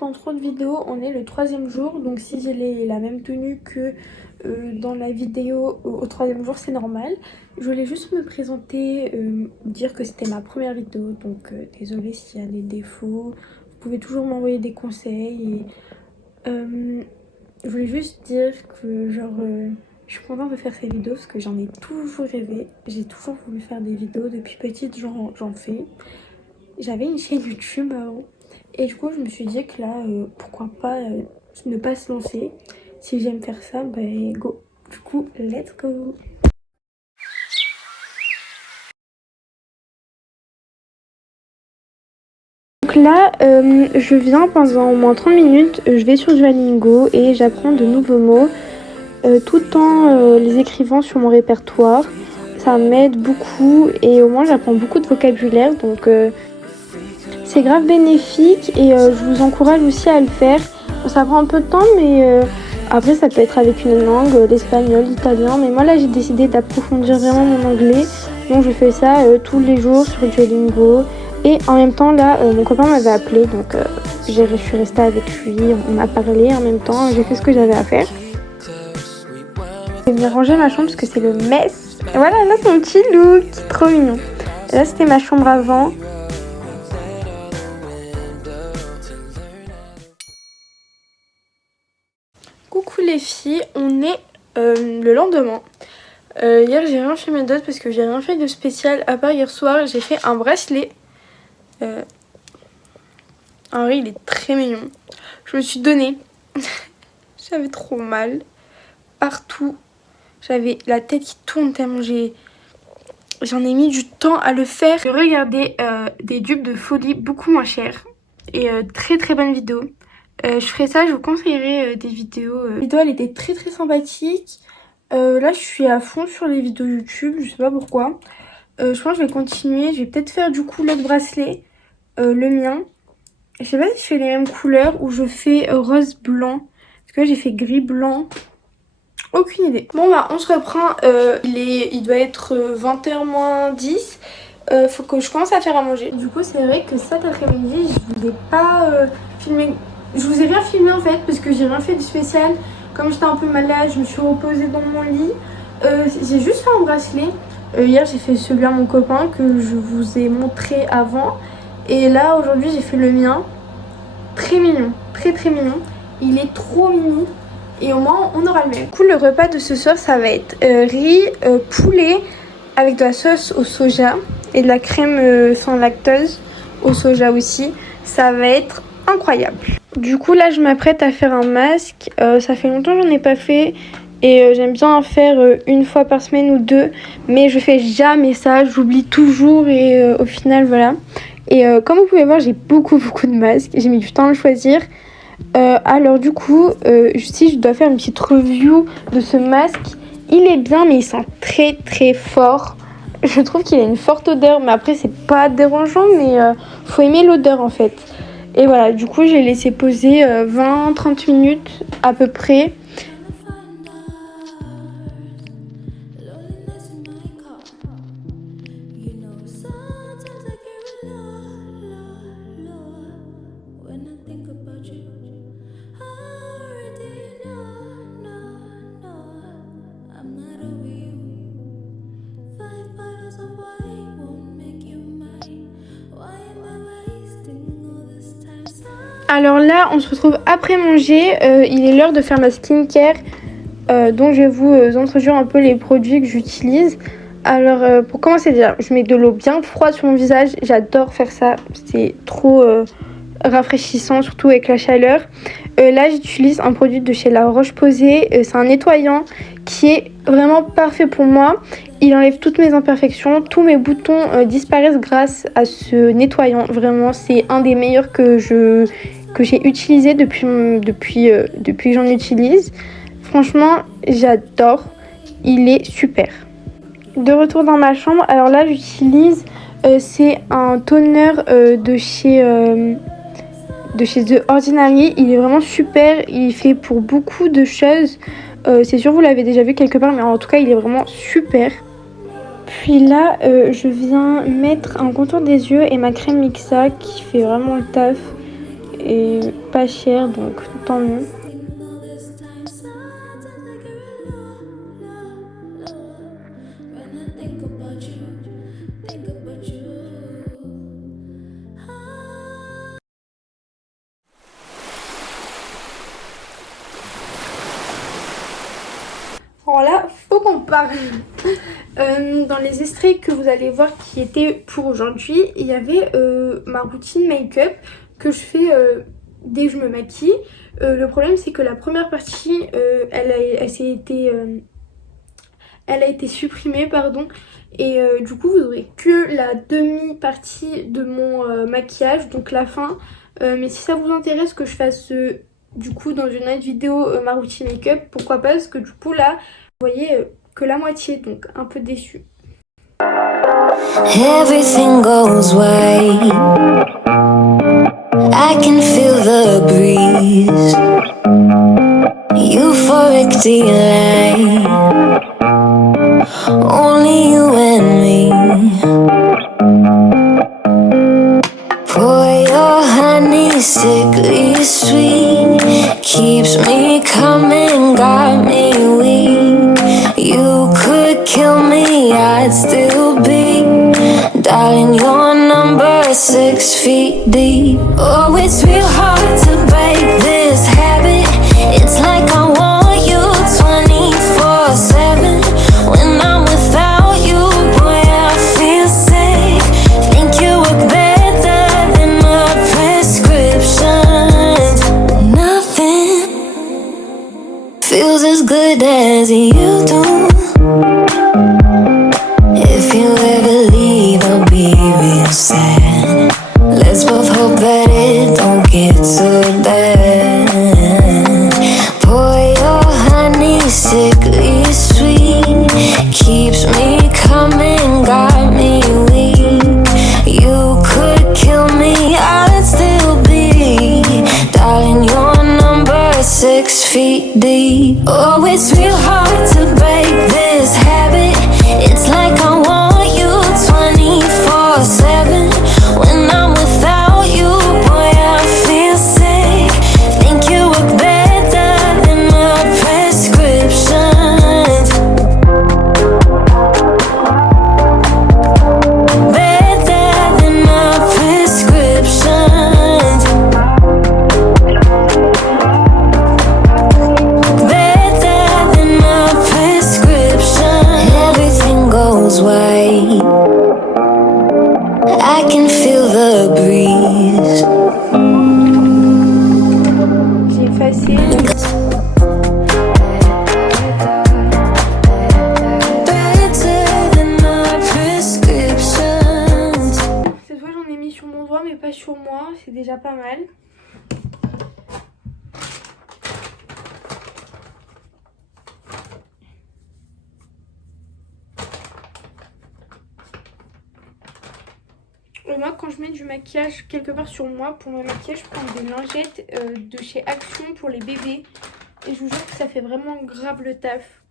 j'attends trop de vidéos, on est le 3e jour, donc si j'ai la même tenue que dans la vidéo au 3e jour, c'est normal. Je voulais juste me présenter, dire que c'était ma première vidéo, donc désolée s'il y a des défauts. Vous pouvez toujours m'envoyer des conseils. Je voulais juste dire que je suis contente de faire ces vidéos parce que j'en ai toujours rêvé. J'ai toujours voulu faire des vidéos depuis petite, j'en fais. J'avais une chaîne YouTube avant. Et du coup, je me suis dit que là, pourquoi pas ne pas se lancer. Si j'aime faire ça, ben go. Du coup, let's go. Donc là, je viens pendant au moins 30 minutes. Je vais sur Duolingo et j'apprends de nouveaux mots tout en les écrivant sur mon répertoire. Ça m'aide beaucoup et au moins j'apprends beaucoup de vocabulaire. Donc c'est grave bénéfique et je vous encourage aussi à le faire. Ça prend un peu de temps mais après ça peut être avec une langue, l'espagnol, l'italien. Mais moi là j'ai décidé d'approfondir vraiment mon anglais. Donc je fais ça tous les jours sur Duolingo. Et en même temps là mon copain m'avait appelé donc je suis restée avec lui, on m'a parlé en même temps, j'ai fait ce que j'avais à faire. J'ai bien rangé ma chambre parce que c'est le mess. Et voilà, là c'est mon petit look, trop mignon. Et là c'était ma chambre avant. Coucou les filles, on est le lendemain. Hier j'ai rien fait mes dots parce que j'ai rien fait de spécial à part hier soir. J'ai fait un bracelet. Henri il est très mignon. Je me suis donnée. J'avais trop mal. Partout. J'avais la tête qui tourne tellement j'en ai mis du temps à le faire. J'ai regardé des dupes de folie beaucoup moins chères. Et très très bonne vidéo. Je ferai ça, je vous conseillerais des vidéos. La vidéo elle était très très sympathique. Là je suis à fond sur les vidéos YouTube, je sais pas pourquoi. Je pense que je vais continuer. Je vais peut-être faire du coup l'autre bracelet, le mien. Je sais pas si je fais les mêmes couleurs ou je fais rose blanc. Parce que là j'ai fait gris blanc. Aucune idée. Bon bah on se reprend. Il doit être 20h moins 10. Faut que je commence à faire à manger. Du coup c'est vrai que cet après-midi je vous ai pas filmé. Je vous ai rien filmé en fait parce que j'ai rien fait de spécial. Comme j'étais un peu malade, je me suis reposée dans mon lit. J'ai juste fait un bracelet. Hier j'ai fait celui à mon copain que je vous ai montré avant. Et là aujourd'hui j'ai fait le mien. Très mignon, très très mignon. Il est trop mimi. Et au moins on aura le même. Du coup le repas de ce soir ça va être riz, poulet avec de la sauce au soja et de la crème sans lactose au soja aussi. Ça va être incroyable. Du coup là je m'apprête à faire un masque. Ça fait longtemps que j'en ai pas fait. Et j'aime bien en faire une fois par semaine ou deux. Mais je fais jamais ça, j'oublie toujours et au final voilà. Et comme vous pouvez voir j'ai beaucoup de masques. J'ai mis du temps à le choisir. Alors du coup, si je dois faire une petite review de ce masque, il est bien mais il sent très très fort. Je trouve qu'il a une forte odeur, mais après c'est pas dérangeant, mais faut aimer l'odeur en fait. Et voilà, du coup j'ai laissé poser 20-30 minutes à peu près. Alors là, on se retrouve après manger. Il est l'heure de faire ma skincare. Donc je vais vous introduire un peu les produits que j'utilise. Alors pour commencer déjà, je mets de l'eau bien froide sur mon visage. J'adore faire ça. C'est trop rafraîchissant, surtout avec la chaleur. Là, j'utilise un produit de chez La Roche-Posay. C'est un nettoyant qui est vraiment parfait pour moi. Il enlève toutes mes imperfections. Tous mes boutons disparaissent grâce à ce nettoyant. Vraiment, c'est un des meilleurs que j'ai utilisé depuis que j'en utilise. Franchement, j'adore. Il est super. De retour dans ma chambre, alors là j'utilise c'est un toner de chez The Ordinary. Il est vraiment super, il fait pour beaucoup de choses. C'est sûr vous l'avez déjà vu quelque part, mais en tout cas il est vraiment super. Puis là je viens mettre un contour des yeux et ma crème Mixa qui fait vraiment le taf. et pas cher, donc tant mieux. Alors là, faut qu'on parle. Dans les extraits que vous allez voir qui étaient pour aujourd'hui, il y avait ma routine make-up que je fais dès que je me maquille. Le problème, c'est que la première partie, elle a été supprimée, pardon. Et du coup, vous aurez que la demi-partie de mon maquillage, donc la fin. Mais si ça vous intéresse que je fasse du coup dans une autre vidéo ma routine make-up, pourquoi pas, parce que du coup là, vous voyez que la moitié, donc un peu déçue. Everything goes white. I can feel the breeze. Euphoric delight. Only you and me. Pour your honey, sickly sweet. Keeps me coming, got me weak. You could kill me, I'd still be. Darling, your number 6 feet deep. Oh, it's real hard to break this habit. It's like I want you 24/7. When I'm without you, boy, I feel sick. Think you work better than my prescriptions. Nothing feels as good as you do. If you ever leave, I'll be real sad. Let's both hope that it don't get so bad. Pour your honey, sickly sweet. Keeps me coming, got me weak. You could kill me, I'd still be. Darling, your number 6 feet deep. Oh, it's real hard to break this habit. It's like I want you 24/7. When I'm without you, boy, I feel sick. Think you work better than my prescriptions. Better than my prescriptions. Better than my prescription. Everything goes white. I can feel the breeze. J'ai effacé. Better than my prescriptions. Cette fois, j'en ai mis sur mon doigt, mais pas sur moi. C'est déjà pas mal. Moi, quand je mets du maquillage quelque part sur moi, pour me maquiller, je prends des lingettes de chez Action pour les bébés. Et je vous jure que ça fait vraiment grave le taf.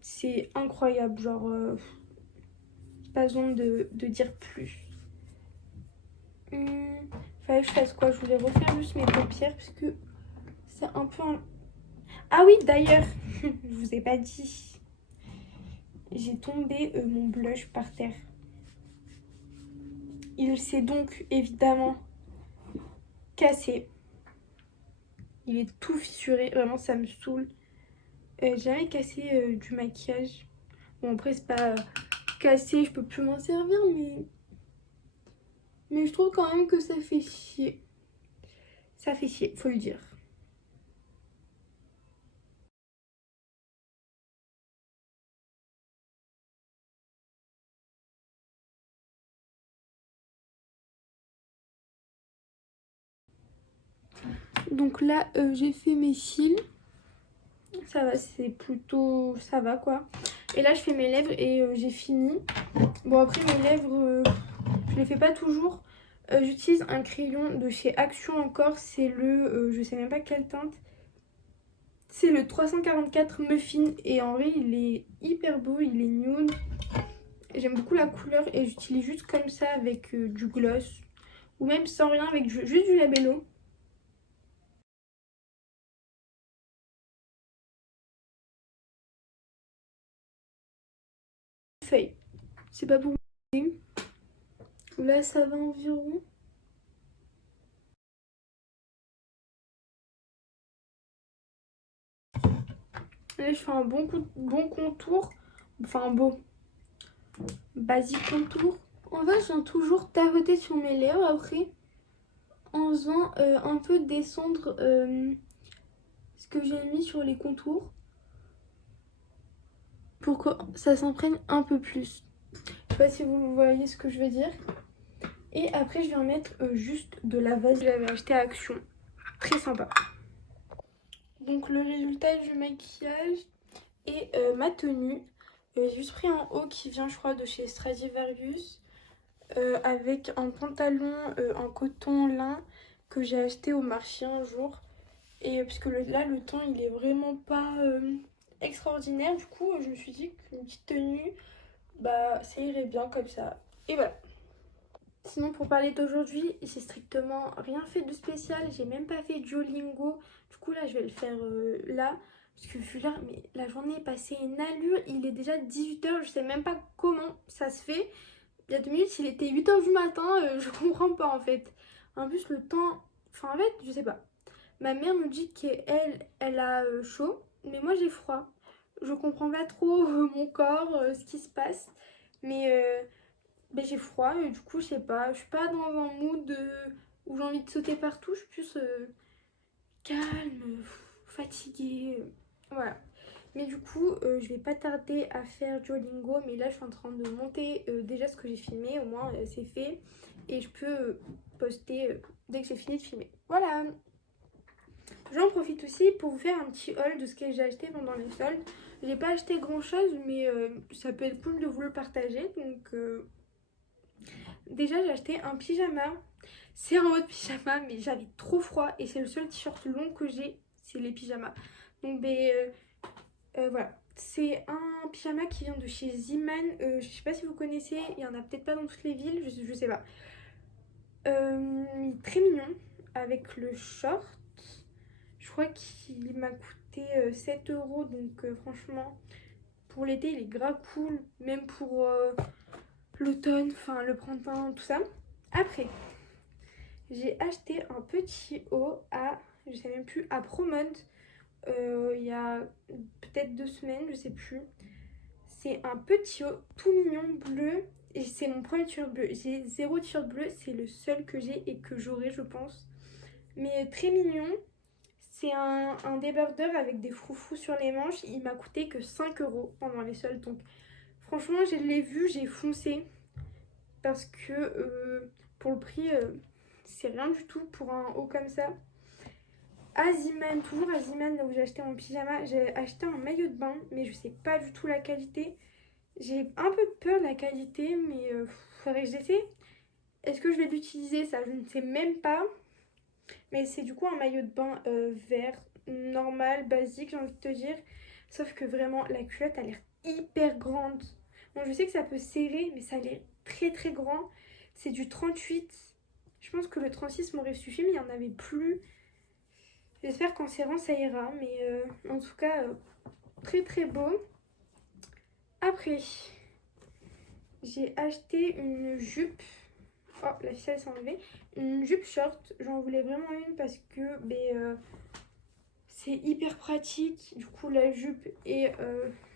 C'est incroyable, genre... pas besoin de dire plus. Fallait que je fasse quoi? Je voulais refaire juste mes paupières parce que c'est un peu... Ah oui, d'ailleurs, je vous ai pas dit. J'ai tombé mon blush par terre. Il s'est donc évidemment cassé. Il est tout fissuré. Vraiment, ça me saoule. J'ai jamais cassé du maquillage. Bon, après, c'est pas cassé. Je peux plus m'en servir, mais je trouve quand même que ça fait chier. Ça fait chier, faut le dire. Donc là, j'ai fait mes cils. Ça va, c'est plutôt... ça va, quoi. Et là, je fais mes lèvres et j'ai fini. Bon, après, mes lèvres, je les fais pas toujours. J'utilise un crayon de chez Action encore. C'est le... je sais même pas quelle teinte. C'est le 344 Muffin. Et en vrai, il est hyper beau. Il est nude. J'aime beaucoup la couleur. Et j'utilise juste comme ça avec du gloss. Ou même sans rien, avec juste du labello. C'est pas pour moi. Là, ça va environ. Là, je fais un bon contour. Enfin, beau. Basique contour. En fait, je viens toujours tapoter sur mes lèvres après. En faisant un peu descendre ce que j'ai mis sur les contours. Pour que ça s'imprègne un peu plus. Je sais pas si vous voyez ce que je veux dire. Et après, je viens mettre juste de la base. Je l'avais acheté à Action. Très sympa. Donc le résultat du maquillage et ma tenue. J'ai juste pris un haut qui vient je crois de chez Stradivarius. Avec un pantalon en coton lin que j'ai acheté au marché un jour. Et parce que là le temps il est vraiment pas extraordinaire. Du coup je me suis dit qu'une petite tenue, bah ça irait bien comme ça. Et voilà. Sinon pour parler d'aujourd'hui, j'ai strictement rien fait de spécial, j'ai même pas fait Duolingo. Du coup là je vais le faire là. Parce que vu là, mais la journée est passée une allure, il est déjà 18h, je sais même pas comment ça se fait. Il y a 2 minutes, il était 8h du matin, je comprends pas en fait. En plus le temps, enfin en fait je sais pas. Ma mère me dit qu'elle, elle a chaud, mais moi j'ai froid. Je comprends pas trop mon corps, ce qui se passe. Mais ben, j'ai froid et du coup, je sais pas, je suis pas dans un mood où j'ai envie de sauter partout, je suis plus calme, fatiguée. Voilà. Mais du coup, je vais pas tarder à faire Duolingo, mais là je suis en train de monter déjà ce que j'ai filmé, au moins c'est fait. Et je peux poster dès que j'ai fini de filmer. Voilà. J'en profite aussi pour vous faire un petit haul de ce que j'ai acheté pendant les soldes. J'ai pas acheté grand chose, mais ça peut être cool de vous le partager. Donc déjà j'ai acheté un pyjama. C'est un haut pyjama, mais j'avais trop froid et c'est le seul t-shirt long que j'ai, c'est les pyjamas. Donc ben voilà. C'est un pyjama qui vient de chez Ziman. Je sais pas si vous connaissez, il y en a peut-être pas dans toutes les villes, je sais pas. Il est très mignon avec le short. Je crois qu'il m'a coûté 7 euros, donc franchement, pour l'été, il est grave cool, même pour l'automne, enfin le printemps, tout ça. Après, j'ai acheté un petit haut à, je sais même plus, à Promode, il y a peut-être 2 semaines, je sais plus. C'est un petit haut tout mignon bleu, et c'est mon premier t-shirt bleu. J'ai 0 t-shirt bleu, c'est le seul que j'ai et que j'aurai, je pense. Mais très mignon. C'est un débardeur avec des froufrous sur les manches. Il m'a coûté que 5 euros pendant les soldes. Donc franchement, je l'ai vu, j'ai foncé. Parce que pour le prix, c'est rien du tout pour un haut comme ça. Aziman, toujours Aziman, là où j'ai acheté mon pyjama. J'ai acheté un maillot de bain, mais je sais pas du tout la qualité. J'ai un peu peur de la qualité, mais faudrait que j'essaie. Est-ce que je vais l'utiliser? Ça, je ne sais même pas. Mais c'est du coup un maillot de bain vert, normal, basique, j'ai envie de te dire. Sauf que vraiment, la culotte a l'air hyper grande. Bon, je sais que ça peut serrer, mais ça a l'air très très grand. C'est du 38. Je pense que le 36 m'aurait suffi, mais il n'y en avait plus. J'espère qu'en serrant, ça ira. Mais en tout cas, très très beau. Après, j'ai acheté une jupe. Oh, la ficelle s'est enlevée. Une jupe short. J'en voulais vraiment une parce que c'est hyper pratique. Du coup, la jupe et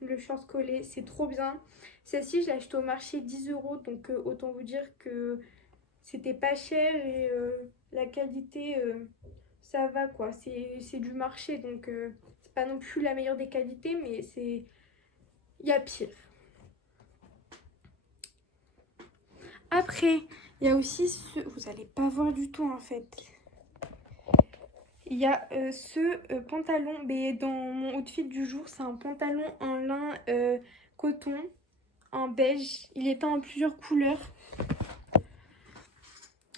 le short collé, c'est trop bien. Celle-ci, je l'ai achetée au marché 10 euros. Donc, autant vous dire que c'était pas cher et la qualité, ça va quoi. C'est du marché. Donc, c'est pas non plus la meilleure des qualités, mais c'est. Il y a pire. Après, il y a aussi ce. Vous allez pas voir du tout en fait. Il y a ce pantalon, mais dans mon outfit du jour, c'est un pantalon en lin coton, en beige. Il était en plusieurs couleurs.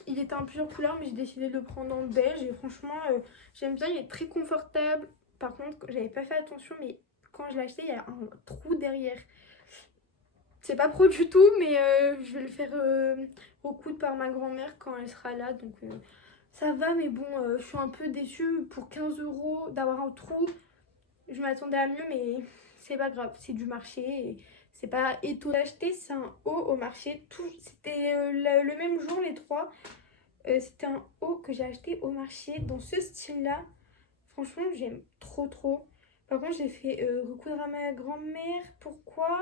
Il était en plusieurs couleurs, mais j'ai décidé de le prendre en beige. Et franchement, j'aime bien, il est très confortable. Par contre, j'avais pas fait attention, mais quand je l'ai acheté, il y a un trou derrière. C'est pas pro du tout, mais je vais le faire recoudre par ma grand-mère quand elle sera là. Donc ça va, mais bon, je suis un peu déçue pour 15 euros d'avoir un trou. Je m'attendais à mieux, mais c'est pas grave. C'est du marché et c'est pas étonnant d'acheter. C'est un haut au marché. C'était le même jour les trois. C'était un haut que j'ai acheté au marché dans ce style-là. Franchement, j'aime trop trop. Par contre, j'ai fait recoudre à ma grand-mère. Pourquoi?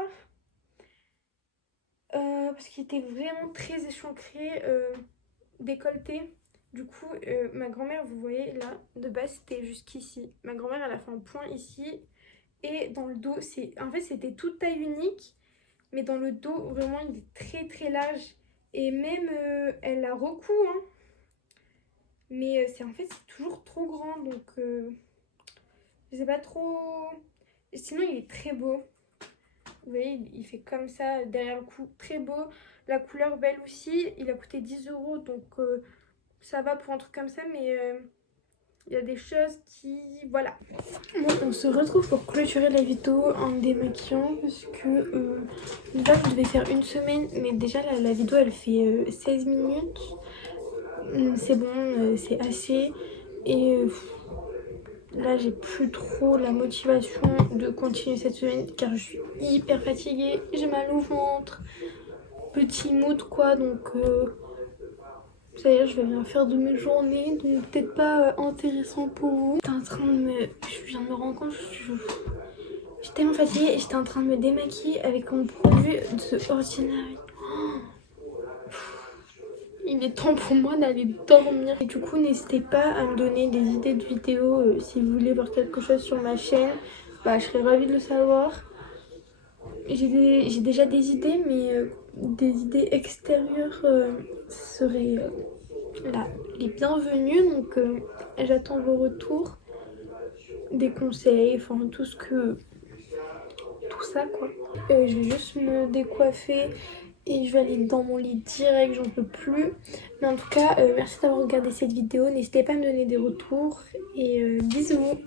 Parce qu'il était vraiment très échancré, décolleté. Du coup, ma grand-mère, vous voyez là, de base c'était jusqu'ici. Ma grand-mère, elle a fait un point ici. Et dans le dos, en fait c'était toute taille unique. Mais dans le dos, vraiment, il est très très large. Et même, elle la recoue, hein. Mais en fait, c'est toujours trop grand. Donc, je sais pas trop. Sinon, il est très beau. Vous voyez, il fait comme ça derrière le cou. Très beau. La couleur belle aussi. Il a coûté 10 €. Donc, ça va pour un truc comme ça. Mais il y a des choses qui... Voilà. Bon, on se retrouve pour clôturer la vidéo en me démaquillant. Parce que là, je devais faire une semaine. Mais déjà, la vidéo, elle fait 16 minutes. C'est bon, c'est assez. Et... là, j'ai plus trop la motivation de continuer cette semaine car je suis hyper fatiguée, j'ai mal au ventre, petit mood quoi, donc ça y est, je vais rien faire de mes journées, donc peut-être pas intéressant pour vous. Je viens de me rendre compte, j'étais tellement fatiguée et j'étais en train de me démaquiller avec mon produit de Ordinary. Il est temps pour moi d'aller dormir. Et du coup, n'hésitez pas à me donner des idées de vidéos si vous voulez voir quelque chose sur ma chaîne. Bah, je serais ravie de le savoir. J'ai déjà des idées, mais des idées extérieures seraient là, les bienvenues. Donc, j'attends vos retours, des conseils, enfin tout ça quoi. Je vais juste me décoiffer. Et je vais aller dans mon lit direct, j'en peux plus. Mais en tout cas, merci d'avoir regardé cette vidéo. N'hésitez pas à me donner des retours. Et bisous!